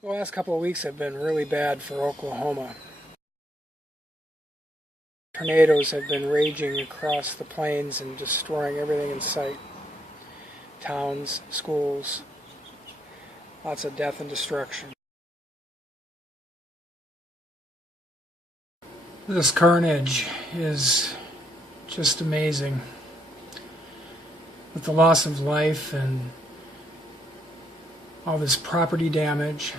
The last couple of weeks have been really bad for Oklahoma. Tornadoes have been raging across the plains and destroying everything in sight. Towns, schools, lots of death and destruction. This carnage is just amazing. With the loss of life and all this property damage,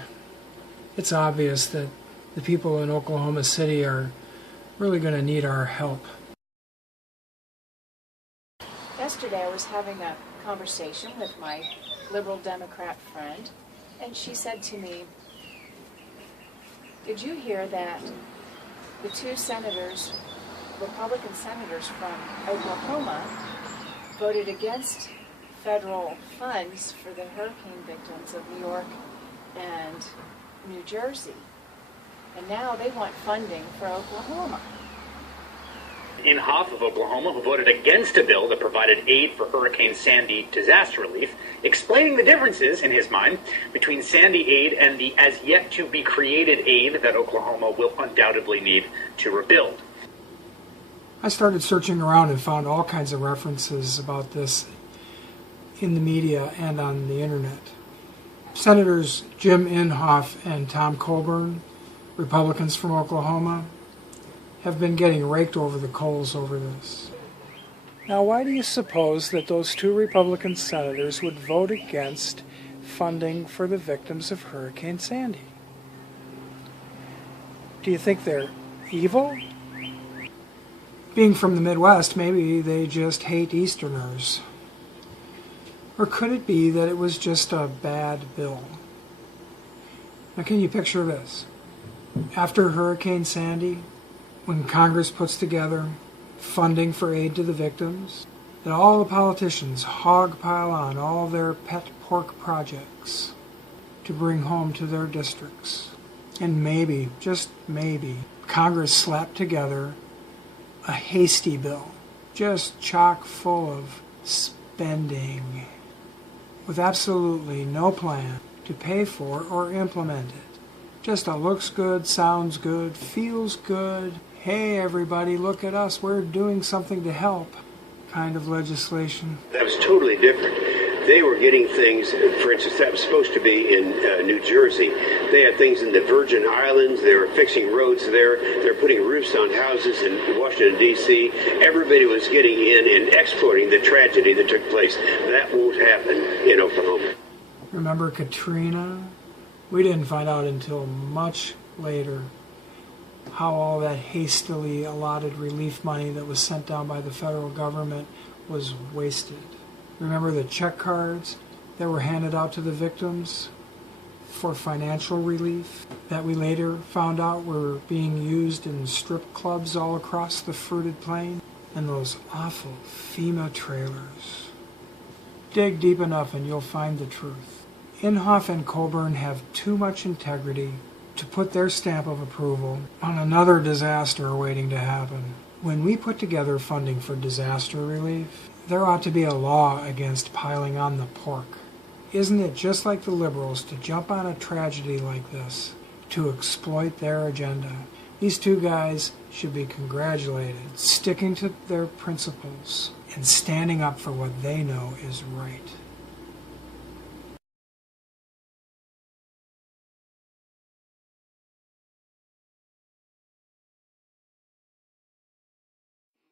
it's obvious that the people in Oklahoma City are really going to need our help. Yesterday I was having a conversation with my liberal Democrat friend, and she said to me, "Did you hear that the two senators, Republican senators from Oklahoma, voted against federal funds for the hurricane victims of New York and New Jersey? And now they want funding for Oklahoma." Inhofe of Oklahoma, who voted against a bill that provided aid for Hurricane Sandy disaster relief, explaining the differences, in his mind, between Sandy aid and the as-yet-to-be-created aid that Oklahoma will undoubtedly need to rebuild. I started searching around and found all kinds of references about this in the media and on the internet. Senators Jim Inhofe and Tom Coburn, Republicans from Oklahoma, have been getting raked over the coals over this. Now, why do you suppose that those two Republican senators would vote against funding for the victims of Hurricane Sandy? Do you think they're evil? Being from the Midwest, maybe they just hate Easterners. Or could it be that it was just a bad bill? Now, can you picture this? After Hurricane Sandy, when Congress puts together funding for aid to the victims, that all the politicians hogpile on all their pet pork projects to bring home to their districts. And maybe, just maybe, Congress slapped together a hasty bill, just chock full of spending, with absolutely no plan to pay for or implement it. Just a looks good, sounds good, feels good, hey everybody, look at us, we're doing something to help kind of legislation. That was totally different. They were getting things, for instance, that was supposed to be in New Jersey. They had things in the Virgin Islands. They were fixing roads there. They're putting roofs on houses in Washington, D.C. Everybody was getting in and exploiting the tragedy that took place. That won't happen in Oklahoma. Remember Katrina? We didn't find out until much later how all that hastily allotted relief money that was sent down by the federal government was wasted. Remember the check cards that were handed out to the victims for financial relief that we later found out were being used in strip clubs all across the fruited plain? And those awful FEMA trailers. Dig deep enough and you'll find the truth. Inhofe and Coburn have too much integrity to put their stamp of approval on another disaster waiting to happen. When we put together funding for disaster relief, there ought to be a law against piling on the pork. Isn't it just like the liberals to jump on a tragedy like this to exploit their agenda? These two guys should be congratulated, sticking to their principles and standing up for what they know is right.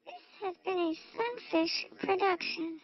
This has been a Sunfish production.